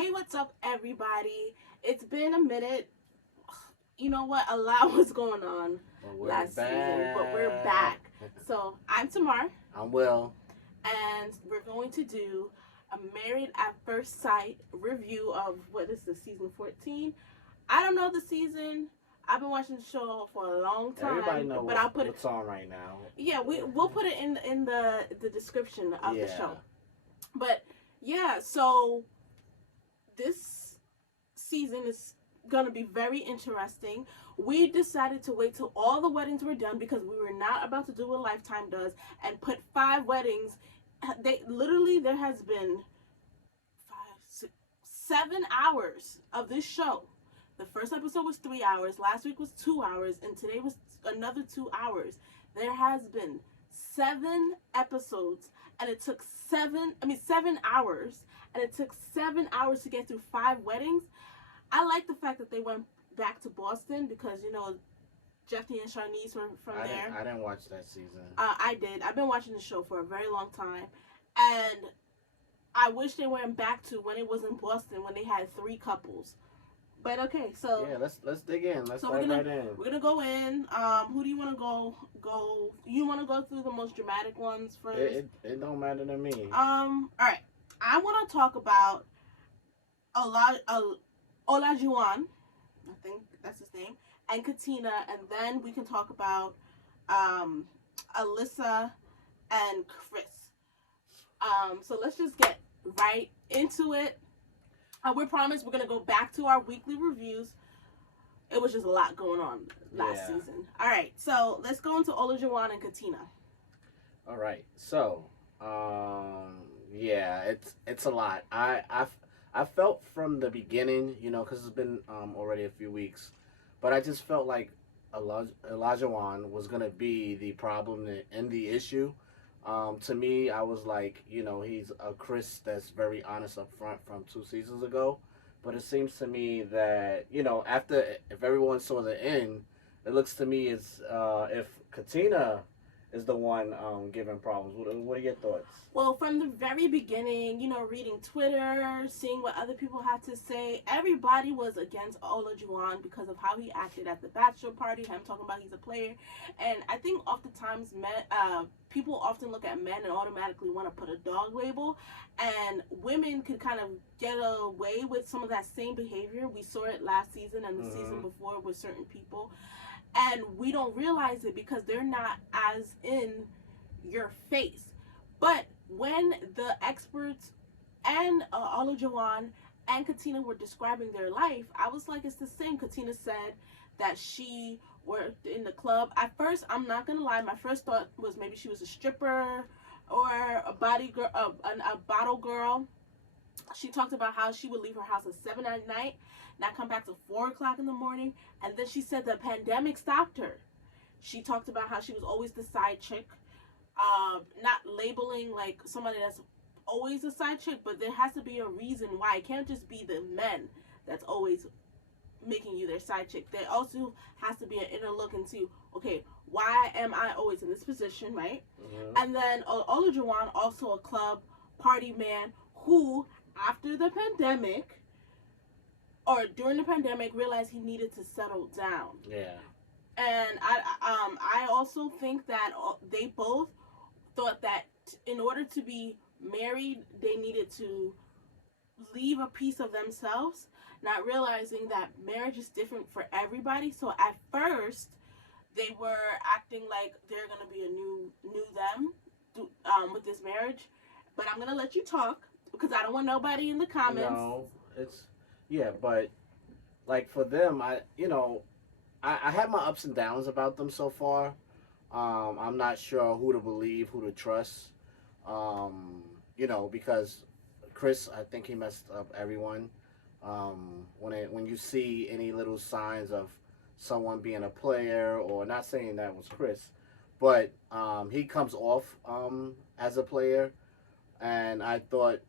Hey, what's up, everybody? It's been a minute. You know what? A lot was going on But we're last season, but we're back. back. So, I'm Tamar, I'm Will. and we're going to do a Married at First Sight review of what is the season 14. I don't know the season. I've been watching the show for a long Everybody time, know but I'll put it. what's on right now. Yeah, we'll put it in the description of the show. Yeah. But yeah, so this season is gonna be very interesting. We decided to wait till all the weddings were done because we were not about to do what Lifetime does and put 5 weddings. They literally there has been 7 hours of this show. The first episode was 3 hours. Last week was 2 hours, and today was another 2 hours. There has been 7 episodes, and it took 7 hours, and it took 7 hours to get through 5 weddings. I like the fact that they went back to Boston because Jeffy and Charnice were from there. I didn't watch that season. I did. I've been watching the show for a very long time, and I wish they went back to when it was in Boston when they had 3 couples. But okay, so yeah, let's dig in. Let's dive right in. We're gonna go in. Who do you want to go? You want to go through the most dramatic ones first? It don't matter to me. All right. I want to talk about Olajuwon, I think that's his name, and Katina, and then we can talk about Alyssa and Chris. So let's just get right into it. We promise we're going to go back to our weekly reviews. It was just a lot going on last season. All right, so let's go into Olajuwon and Katina. All right, so yeah, it's a lot. I felt from the beginning, because it's been already a few weeks, but I just felt like Olajuwon was gonna be the problem and the issue. To me, I was like, he's a Chris that's very honest up front from 2 seasons ago. But it seems to me that, if everyone saw the end, it looks to me as if Katina is the one giving problems. What are your thoughts? Well, from the very beginning, reading Twitter, seeing what other people had to say, everybody was against Olajuwon because of how he acted at the bachelor party. I'm talking about he's a player. And I think oftentimes people often look at men and automatically want to put a dog label. And women could kind of get away with some of that same behavior. We saw it last season and the season before with certain people. And we don't realize it because they're not as in your face. But when the experts and Olajuwon and Katina were describing their life, I was like, it's the same. Katina said that she worked in the club. At first, I'm not going to lie, my first thought was maybe she was a stripper or a bottle girl. She talked about how she would leave her house at 7 at night, not come back till 4 o'clock in the morning, and then she said the pandemic stopped her. She talked about how she was always the side chick, not labeling like somebody that's always a side chick, but there has to be a reason why. It can't just be the men that's always making you their side chick. There also has to be an inner look into, okay, why am I always in this position, right? And then Olajuwon, also a club party man who, after the pandemic, or during the pandemic, realized he needed to settle down. Yeah. And I also think that they both thought that in order to be married, they needed to leave a piece of themselves, not realizing that marriage is different for everybody. So at first, they were acting like they're going to be a new them with this marriage. But I'm going to let you talk because I don't want nobody in the comments. No, but like for them, I had my ups and downs about them so far. I'm not sure who to believe, who to trust. Because Chris, I think he messed up everyone. When you see any little signs of someone being a player, or not saying that was Chris, but he comes off as a player, and I thought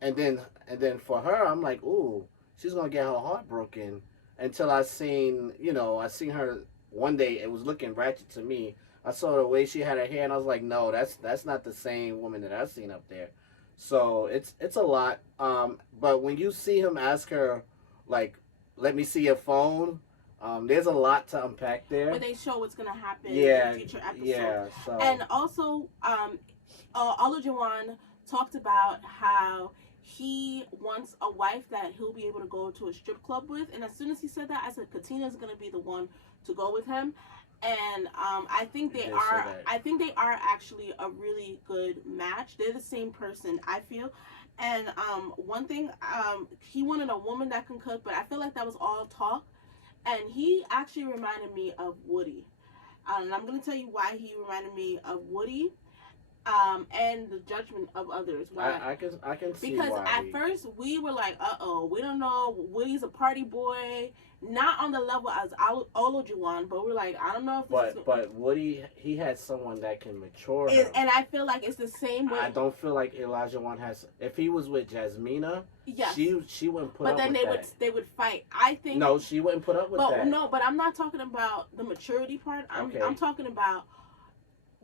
and then for her, I'm like, ooh, she's gonna get her heart broken. Until I seen her one day. It was looking ratchet to me. I saw the way she had her hair, and I was like, no, that's not the same woman that I've seen up there. So it's a lot. But when you see him ask her, like, let me see your phone, there's a lot to unpack Where there. they show what's gonna happen Yeah, in future episodes. yeah. So And also, Olajuwon talked about how he wants a wife that he'll be able to go to a strip club with. And as soon as he said that, I said Katina's gonna be the one to go with him. And I think you they did say are. that. I think they are actually a really good match. They're the same person, I feel. And one thing, he wanted a woman that can cook, but I feel like that was all talk. And he actually reminded me of Woody. And I'm gonna tell you why he reminded me of Woody, and the judgment of others. Why? I can see Because why. at first we were like, we don't know. Woody's a party boy, not on the level as Olajuwon, but we're like, I don't know if this But Woody, he had someone that can mature is. him. And I feel like it's the same way. I don't feel like Olajuwon has. If he was with Jasmina, Yes. she wouldn't put But up then with that. they would fight. I think. No, she wouldn't put up with But that. no, but I'm not talking about the maturity part. Okay. I'm talking about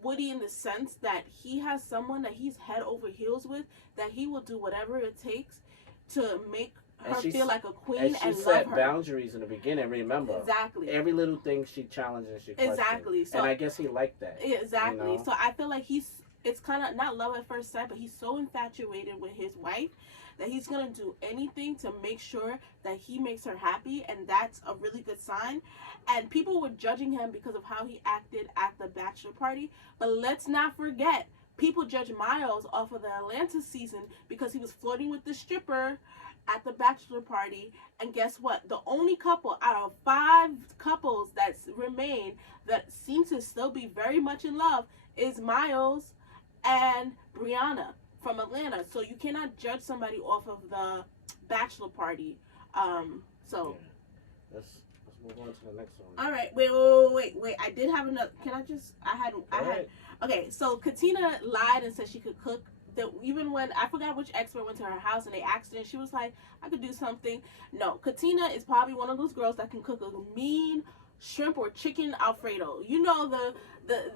Woody in the sense that he has someone that he's head over heels with, that he will do whatever it takes to make her feel like a queen And she and set love her. boundaries in the beginning. Remember, Exactly. every little thing she challenged and she questioned. Exactly. So and I guess he liked that. exactly. You know? So I feel like it's kind of not love at first sight, but he's so infatuated with his wife that he's gonna do anything to make sure that he makes her happy, and that's a really good sign. And people were judging him because of how he acted at the bachelor party, but let's not forget, people judge Miles off of the Atlanta season because he was flirting with the stripper at the bachelor party. And guess what? The only couple out of 5 couples that remain that seem to still be very much in love is Miles and Brianna from Atlanta. So you cannot judge somebody off of the bachelor party. So yeah. Let's move on to the next one. all right, wait. I did have another. Can I just? I had. Okay, so Katina lied and said she could cook. That even when I forgot which expert went to her house and they asked her, and she was like, "I could do something." No, Katina is probably one of those girls that can cook a mean shrimp or chicken Alfredo. You know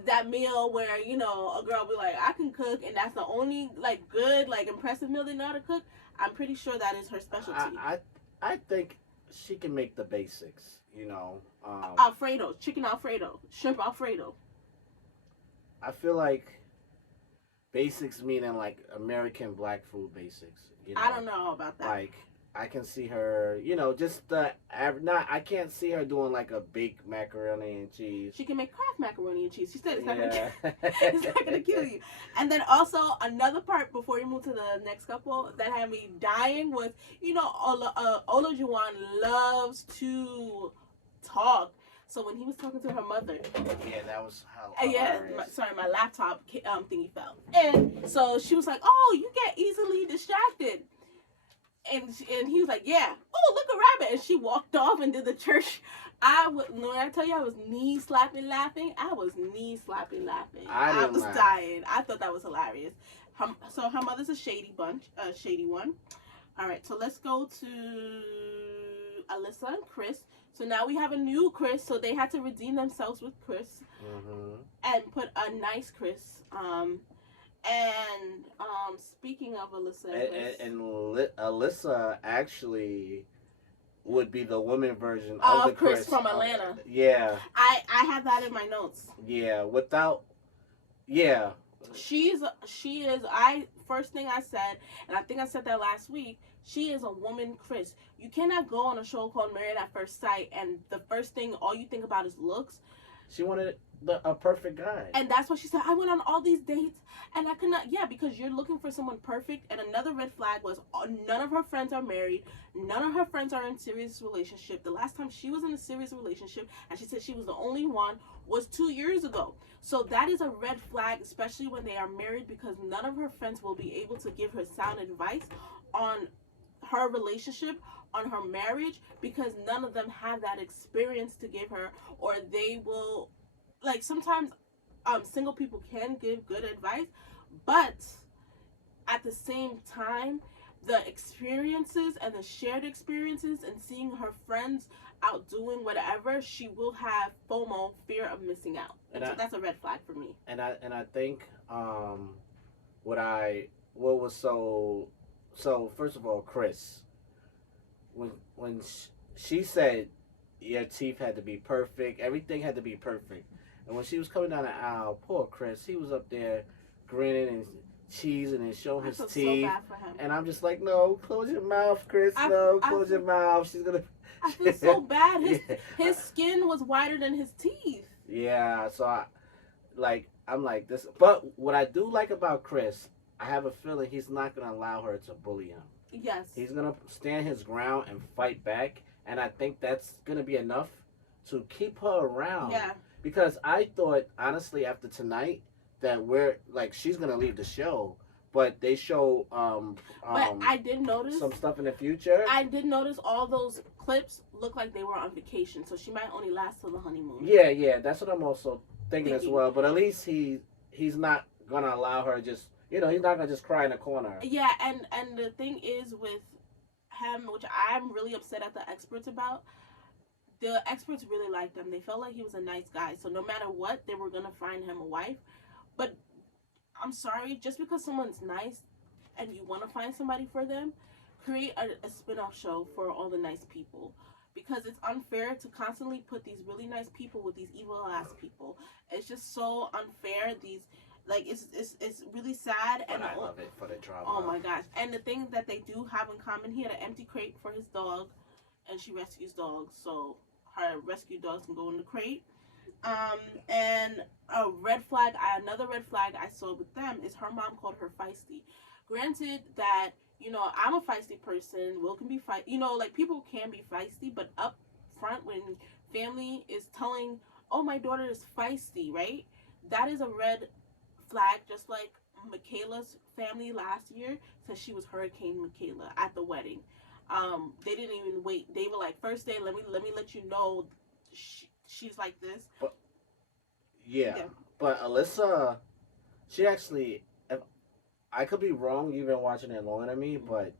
that meal where a girl be like, "I can cook," and that's the only like good like impressive meal they know how to cook. I'm pretty sure that is her specialty. I think she can make the basics. Alfredo, chicken Alfredo, shrimp Alfredo. I feel like basics meaning like American black food basics. I don't know about that. Like I can see her, just the not. I can't see her doing like a baked macaroni and cheese. She can make Kraft macaroni and cheese. She said it's not Yeah. it's not gonna kill you. And then also another part before we move to the next couple that had me dying was Olajuwon loves to talk. So when he was talking to her mother, Yeah, that was how. my laptop thingy fell, and so she was like, "Oh, you get easily distracted." And he was like, "Yeah. Oh, look, a rabbit." And she walked off and did the church. When I tell you I was knee slapping laughing, I was knee slapping laughing. I was dying. I thought that was hilarious. So her mother's a shady one. All right, so let's go to Alyssa and Chris. So now we have a new Chris. So they had to redeem themselves with Chris and put a nice Chris. Speaking of Alyssa and Alyssa actually would be the woman version of the Chris from Atlanta. Yeah. I have that in my notes. Yeah, yeah. She is first thing I said, and I think I said that last week, she is a woman Chris. You cannot go on a show called Married at First Sight and the first thing all you think about is looks. She wanted a perfect guy. And that's what she said. I went on all these dates and I could not. Yeah, because you're looking for someone perfect. And another red flag was none of her friends are married. None of her friends are in serious relationship. The last time she was in a serious relationship, and she said she was the only one, was 2 years ago. So that is a red flag, especially when they are married, because none of her friends will be able to give her sound advice on her relationship, on her marriage, because none of them have that experience to give her, or they will, like, sometimes single people can give good advice, but at the same time, the experiences and the shared experiences and seeing her friends out doing whatever, she will have FOMO, fear of missing out. And so that's a red flag for me. And I think what I what was so first of all, Chris, when she said your teeth had to be perfect, everything had to be perfect, and when she was coming down the aisle, poor Chris, he was up there grinning and cheesing and showing I his feel so teeth, bad for him. and I'm just like, no, close your mouth, Chris, I, no, I close feel, your mouth. She's gonna. I feel so bad. Yeah. His skin was whiter than his teeth. Yeah, so I'm like this, but what I do like about Chris, I have a feeling he's not gonna allow her to bully him. Yes. He's gonna stand his ground and fight back, and I think that's gonna be enough to keep her around. Yeah. Because I thought honestly after tonight that we're like she's gonna leave the show, but they show But I did notice some stuff in the future. I did notice all those clips look like they were on vacation, so she might only last till the honeymoon. Yeah, that's what I'm also thinking as well. But at least he's not gonna allow her just he's not gonna just cry in a corner. Yeah, and the thing is with him, which I'm really upset at the experts about. The experts really liked him. They felt like he was a nice guy. So no matter what, they were gonna find him a wife. But I'm sorry, just because someone's nice and you want to find somebody for them, create a spin-off show for all the nice people. Because it's unfair to constantly put these really nice people with these evil ass people. It's just so unfair. These like it's really sad. But and I love it for the drama. Oh my gosh! And the thing that they do have in common, he had an empty crate for his dog, and she rescues dogs, so her rescue dogs can go in the crate. And another red flag I saw with them is her mom called her feisty. Granted that, I'm a feisty person, Will can be like people can be feisty, but up front when family is telling, oh, my daughter is feisty, right? That is a red flag, just like Michaela's family last year said she was Hurricane Michaela at the wedding. They didn't even wait. They were like, first day, let me let you know she's like this. But but Alyssa, she actually, if I could be wrong, you've been watching it longer than me, but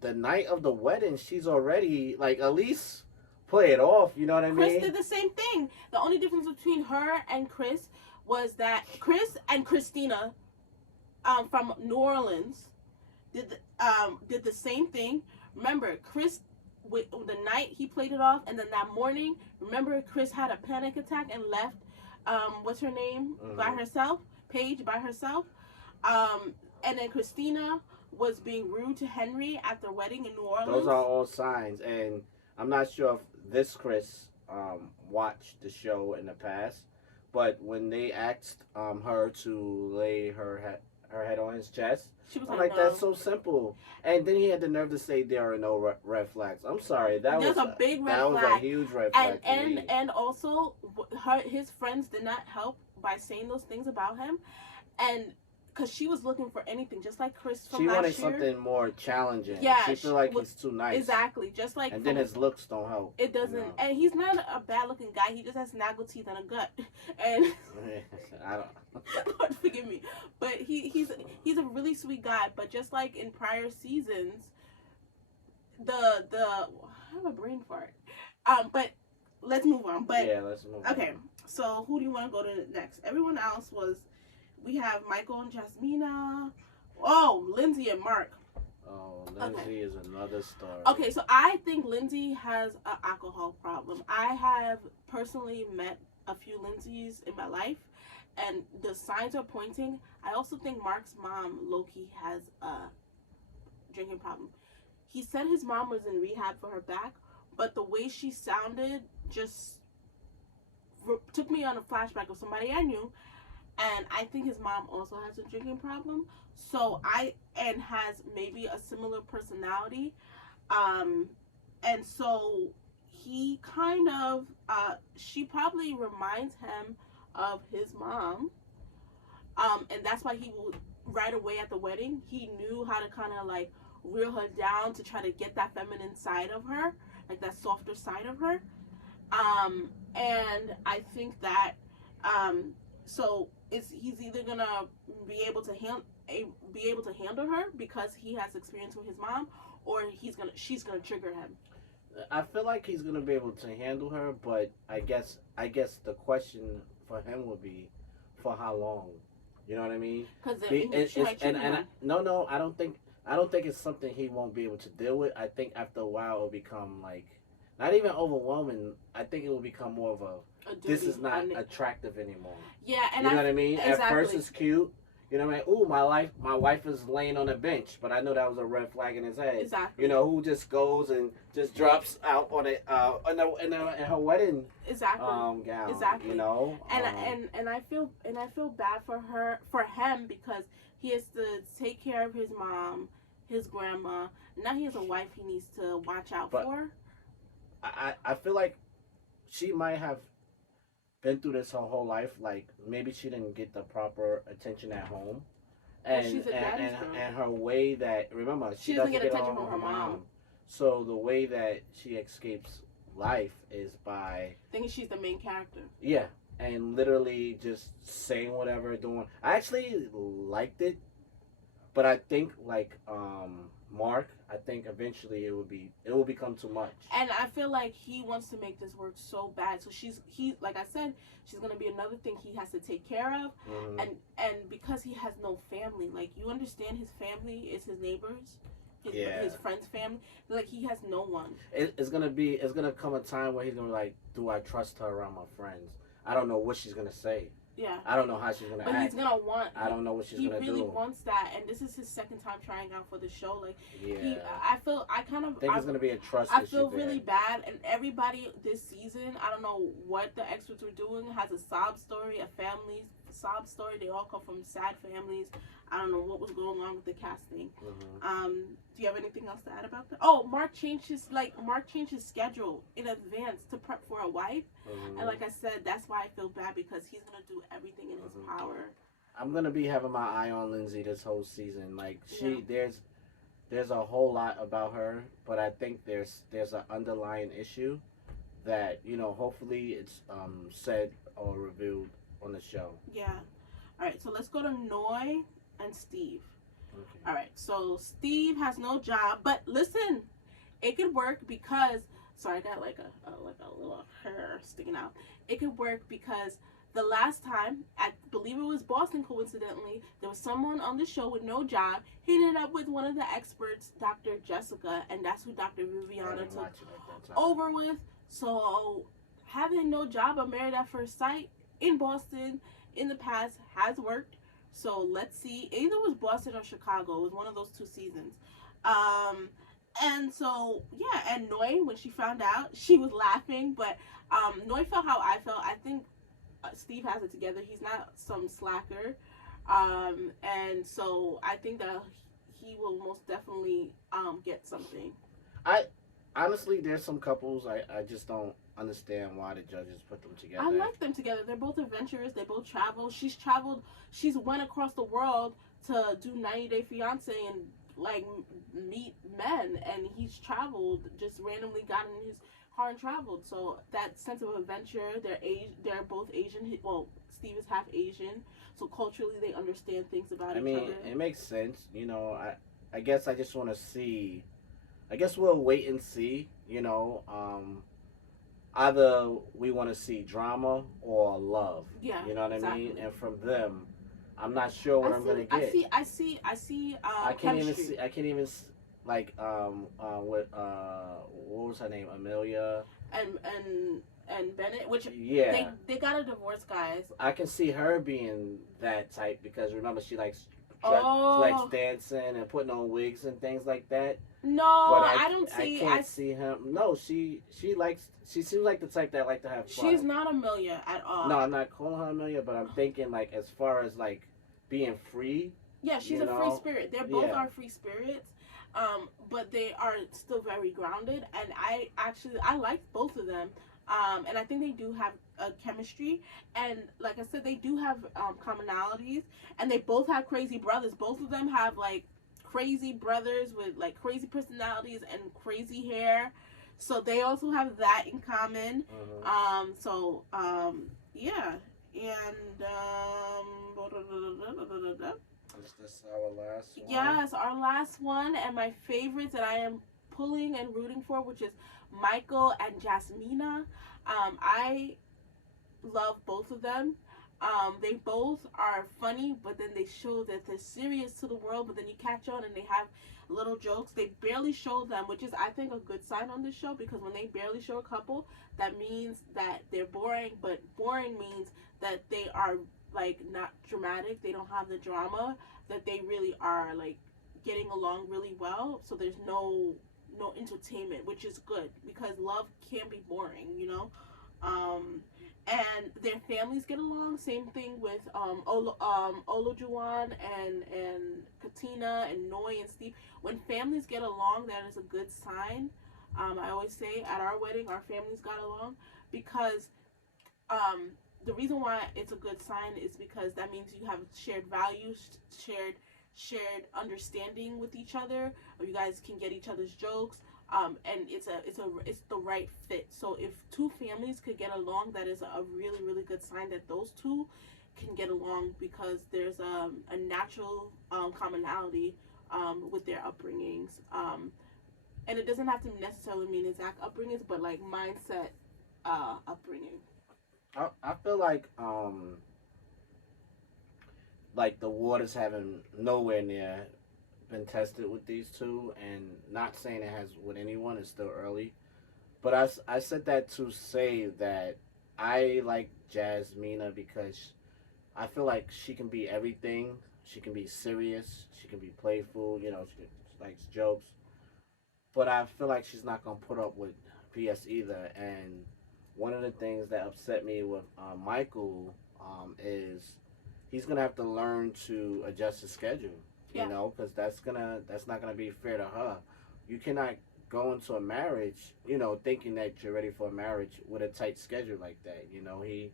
the night of the wedding, she's already like at least play it off. You know what I mean? Chris did the same thing. The only difference between her and Chris was that Chris and Christina, from New Orleans, did the same thing. Remember, Chris, with the night he played it off, and then that morning, remember Chris had a panic attack and left. What's her name? By herself. Paige by herself. And then Christina was being rude to Henry at their wedding in New Orleans. Those are all signs, and I'm not sure if this Chris watched the show in the past, but when they asked her to lay her head on his chest, she was I'm like, like, no. That's so simple. And then he had the nerve to say there are no red flags. I'm sorry, there's a big red flag. That was a huge red flag. And also, his friends did not help by saying those things about him, and because she was looking for anything, just like Chris from last year. She wanted something more challenging. Yeah, she feel like he's too nice. Exactly, just like. And then his looks don't help. It doesn't, and he's not a bad-looking guy. He just has snaggle teeth and a gut, and I don't. Lord forgive me, but he's a really sweet guy. But just like in prior seasons, I have a brain fart. But let's move on. But yeah, let's move on. Okay, so who do you want to go to next? Everyone else we have Michael and Jasmina. Oh, Lindsay and Mark. Oh, Lindsay is another story. Okay, so I think Lindsay has an alcohol problem. I have personally met a few Lindsays in my life, and the signs are pointing. I also think Mark's mom, low-key, has a drinking problem. He said his mom was in rehab for her back, but the way she sounded just took me on a flashback of somebody I knew. And I think his mom also has a drinking problem. And has maybe a similar personality. And so he kind of, she probably reminds him of his mom. And that's why he will, right away at the wedding, he knew how to kind of like reel her down to try to get that feminine side of her, like that softer side of her. And I think that, so he's either gonna be able to handle her because he has experience with his mom, or she's gonna trigger him. I feel like he's gonna be able to handle her, but I guess the question for him would be, for how long? You know what I mean? Because It's, she might cheat on him. no, I don't think it's something he won't be able to deal with. I think after a while it'll become like not even overwhelming. I think it will become more of a this is not attractive anymore. Yeah, and you know what I mean? Exactly. At first it's cute. You know what I mean? Ooh, my wife is laying on a bench, but I know that was a red flag in his head. Exactly. You know, who just goes and just drops out on it in her wedding gown. Exactly. You know, and I feel bad for him because he has to take care of his mom, his grandma. Now he has a wife he needs to watch out for. I feel like she might have been through this her whole life. Like maybe she didn't get the proper attention at home, and she's a daddy's girl. And her way that remember she doesn't get attention from her mom. So the way that she escapes life is by thinking she's the main character. Yeah, and literally just saying whatever, doing. I actually liked it, but I think like Mark, I think eventually it will become too much. And I feel like he wants to make this work so bad. So he like I said, she's gonna be another thing he has to take care of. Mm-hmm. And because he has no family, like you understand his family is his neighbors, his friends' family. Like he has no one. It's gonna come a time where he's gonna be like, do I trust her around my friends? I don't know what she's gonna say. Yeah. I don't know how she's gonna act. But he's gonna want. I don't know what she's gonna do. He really wants that, and this is his second time trying out for the show. Like, yeah. I think it's gonna be a trust issue. I feel really bad, and everybody this season, I don't know what the experts were doing, has a sob story, a family sob story. They all come from sad families. I don't know what was going on with the casting. Mm-hmm. Do you have anything else to add about that? Oh, Mark changed his schedule in advance to prep for a wife, and like I said, that's why I feel bad because he's gonna do everything in his power. I'm gonna be having my eye on Lindsay this whole season. Like there's a whole lot about her, but I think there's an underlying issue that hopefully it's said or revealed on the show. Yeah. All right, so let's go to Noy and Steve. Okay. All right, so Steve has no job, but listen, it could work because I got like a little hair sticking out. It could work because the last time, I believe it was Boston, coincidentally, there was someone on the show with no job. He ended up with one of the experts, Dr. Jessica, and that's who Dr. Viviana took over with. So having no job or married at first sight in Boston in the past has worked. So let's see. Either it was Boston or Chicago. It was one of those two seasons. And so, yeah, and Noy, when she found out, she was laughing. But Noy felt how I felt. I think Steve has it together. He's not some slacker. And so I think that he will most definitely get something. Honestly, there's some couples I just don't understand why the judges put them together. I like them together. They're both adventurous. They both travel. She's traveled. She's went across the world to do 90 Day Fiance and like meet men, and he's traveled. Just randomly got in his car and traveled. So that sense of adventure. They're both Asian. Well, Steve is half Asian, so culturally they understand things about each other. It makes sense. I guess I just want to see. I guess we'll wait and see, either we want to see drama or love. Yeah. You know what exactly. I mean? And from them, I'm not sure what I'm going to get. I see I can't even see, like, what was her name? Amelia. And Bennett, which yeah. They got a divorce, guys. I can see her being that type because remember she likes dancing and putting on wigs and things like that. No, but I can't see him. No, she seems like the type that like to have fun. She's not Amelia at all. No, I'm not calling her Amelia, but I'm thinking like as far as like being free. Yeah, she's a free spirit. They both are free spirits. But they are still very grounded, and I like both of them. And I think they do have a chemistry, and like I said, they do have commonalities, and they both have crazy brothers. Both of them have like crazy brothers with like crazy personalities and crazy hair, so they also have that in common. Yeah, and is this our last one? Yes, our last one, and my favorites that I am pulling and rooting for, which is Michael and Jasmina. I love both of them. They both are funny, but then they show that they're serious to the world. But then you catch on and they have little jokes. They barely show them, which is I think a good sign on this show, because when they barely show a couple, that means that they're boring. But boring means that they are like not dramatic. They don't have the drama. That they really are like getting along really well. So there's no entertainment, which is good because love can be boring, you know. Um, and their families get along. Same thing with Olajuwon and Katina and Noy and Steve. When families get along, that is a good sign. I always say at our wedding, our families got along because the reason why it's a good sign is because that means you have shared values, shared understanding with each other, or you guys can get each other's jokes. And it's the right fit. So if two families could get along, that is a really really good sign that those two can get along because there's a natural commonality with their upbringings. And it doesn't have to necessarily mean exact upbringings, but like mindset upbringing. I feel like the waters haven't nowhere near been tested with these two, and not saying it has with anyone. It's still early, but I said that to say that I like Jasmina because I feel like she can be everything. She can be serious. She can be playful. You know, she likes jokes. But I feel like she's not gonna put up with PS either. And one of the things that upset me with Michael is he's gonna have to learn to adjust his schedule. You Yeah. know, because that's not gonna be fair to her. You cannot go into a marriage, you know, thinking that you're ready for a marriage with a tight schedule like that. You know, he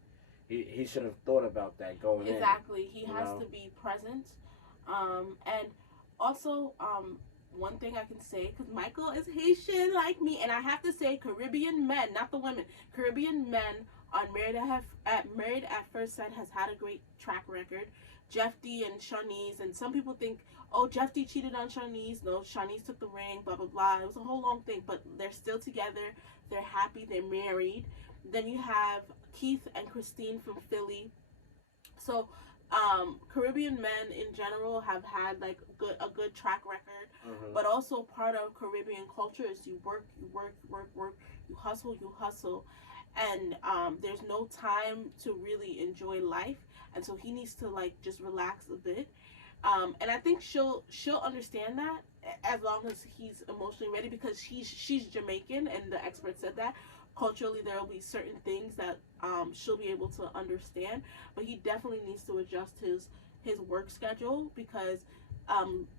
should have thought about that going in. Exactly. He You has know, to be present. And also, one thing I can say, because Michael is Haitian like me, and I have to say, Caribbean men, not the women, Caribbean men on Married at First Sight has had a great track record. Jeff D and Shanice, and some people think, oh, Jeff D cheated on Shanice. No, Shanice took the ring, blah, blah, blah. It was a whole long thing, but they're still together. They're happy. They're married. Then you have Keith and Christine from Philly. So, Caribbean men in general have had like a good track record, but also part of Caribbean culture is you work, you work, work, work, you hustle, and there's no time to really enjoy life, and so he needs to like just relax a bit. And I think she'll understand that as long as he's emotionally ready, because she's Jamaican, and the expert said that culturally there will be certain things that she'll be able to understand, but he definitely needs to adjust his work schedule because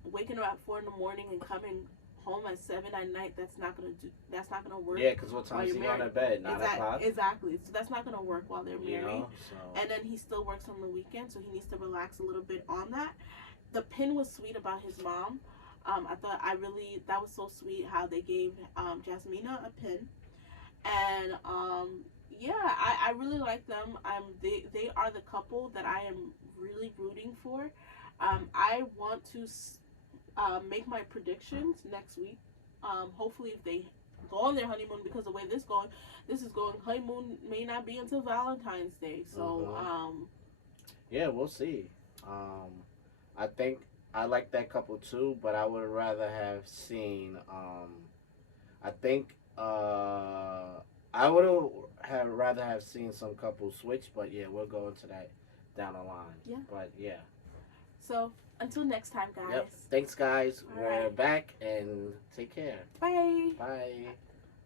waking up at 4 in the morning and coming home at 7 at night, that's not gonna work. yeah, because what time is he on to bed? 9 o'clock. Exactly. So that's not gonna work while they're married. You know, so And then he still works on the weekend, so he needs to relax a little bit on that. The pin was sweet about his mom. I thought that was so sweet how they gave Jasmina a pin, and yeah, I really like them. They are the couple that I am really rooting for. I want to make my predictions next week. Hopefully, if they go on their honeymoon, because the way this is going, honeymoon may not be until Valentine's Day. So yeah, we'll see. I think I like that couple too, but I would rather have seen. I think I would have rather have seen some couples switch, but yeah, we'll go into that down the line. Yeah. But yeah. So until next time, guys. Yep. Thanks, guys. All We're right. back, and take care. Bye. Bye.